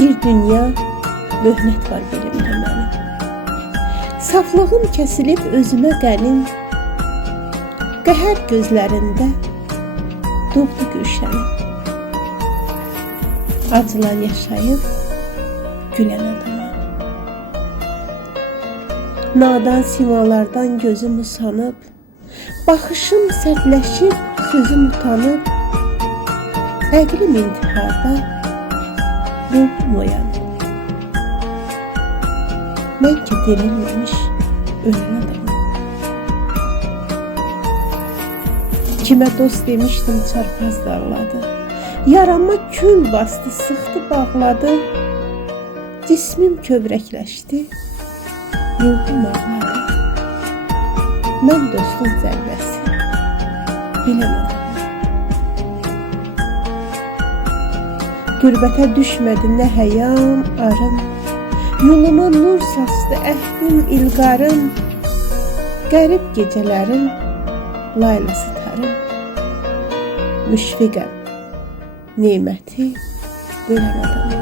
Bir dünya möhnət var belimdə mənim. Saflığım kəsilib özümə qənim. Qəhər gözlərində doğdu gülşənim. Acılar yaşayıb gülən adama. Nadan simalardan gözüm usanıb, baxışım sərtləşib, sözüm utanıb, əqlim intiharda, ruhum oyanıb. Mən ki dirilməmiş ölən adamım. Kimə dost demişdim çarpaz dağladı. Yarama kül bastı, sıxdı, bağladı. Cismim kövrəkləşdi, ruhum ağladı. Mən dostun zərbəsi biləmədim. Qürbətə düşmədi nə həyam, arım. Yoluma nur saçdı əhdim, ilqarım. Qərib gecələrim, laylası tarım. Müşfiqəm, neməti bölən adamım.